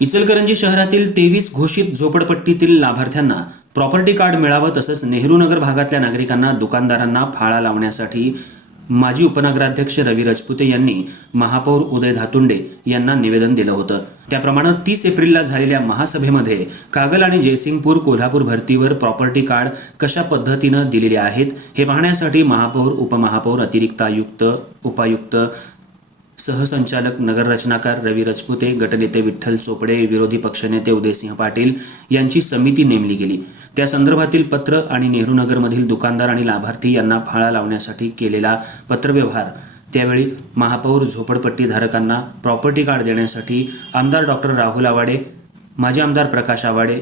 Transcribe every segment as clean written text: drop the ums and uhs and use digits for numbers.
इचलकरंजी शहरातील 23 घोषित झोपडपट्टीतील लाभार्थ्यांना प्रॉपर्टी कार्ड मिळावं तसंच नेहरू नगर भागातल्या नागरिकांना दुकानदारांना फाळा लावण्यासाठी माजी उपनगराध्यक्ष रवी राजपुते यांनी महापौर उदय धातुंडे यांना निवेदन दिलं होतं। त्याप्रमाणे 30 एप्रिलला झालेल्या महासभेमध्ये कागल आणि जयसिंगपूर कोल्हापूर भरतीवर प्रॉपर्टी कार्ड कशा पद्धतीनं दिलेले आहेत हे पाहण्यासाठी महापौर, उपमहापौर, अतिरिक्त आयुक्त, उपायुक्त, सहसंचालक नगर रचनाकार रवी राजपुते, गटनेते विठ्ठल चोपडे, विरोधी पक्षनेते उदयसिंह पाटील यांची समिती नेमली गेली। त्या संदर्भातील पत्र आणि नेहरू नगरमधील दुकानदार आणि लाभार्थी यांना फाळा लावण्यासाठी केलेला पत्रव्यवहार त्यावेळी महापौर झोपडपट्टीधारकांना प्रॉपर्टी कार्ड देण्यासाठी आमदार डॉक्टर राहुल आवाडे, माजी आमदार प्रकाश आवाडे,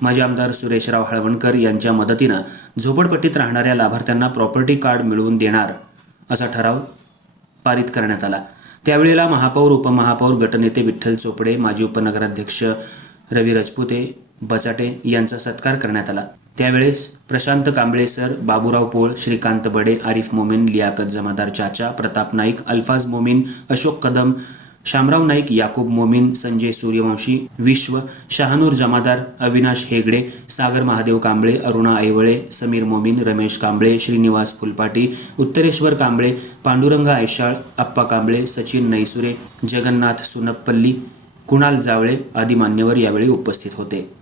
माजी आमदार सुरेशराव हळवणकर यांच्या मदतीनं झोपडपट्टीत राहणाऱ्या लाभार्थ्यांना प्रॉपर्टी कार्ड मिळवून देणार असा ठराव पारित करण्यात आला। त्यावेळेला महापौर, उपमहापौर, गटनेते विठ्ठल चोपडे, माजी उपनगराध्यक्ष रवी राजपुते, बचाटे यांचा सत्कार करण्यात आला। त्यावेळेस प्रशांत कांबळे सर, बाबूराव पोळ, श्रीकांत बडे, आरिफ मोमीन, लियाकत जमादार चाचा, प्रताप नाईक, अल्फाज मोमीन, अशोक कदम, शामराव नाईक, याकूब मोमीन, संजय सूर्यवंशी, विश्व, शहानूर जमादार, अविनाश हेगडे, सागर महादेव कांबळे, अरुणा ऐवळे, समीर मोमीन, रमेश कांबळे, श्रीनिवास फुलपाटी, उत्तरेश्वर कांबळे, पांडुरंग आयशाळ, अप्पा कांबळे, सचिन नैसुरे, जगन्नाथ सुनप्पल्ली, कुणाल जावळे आदी मान्यवर यावेळी उपस्थित होते।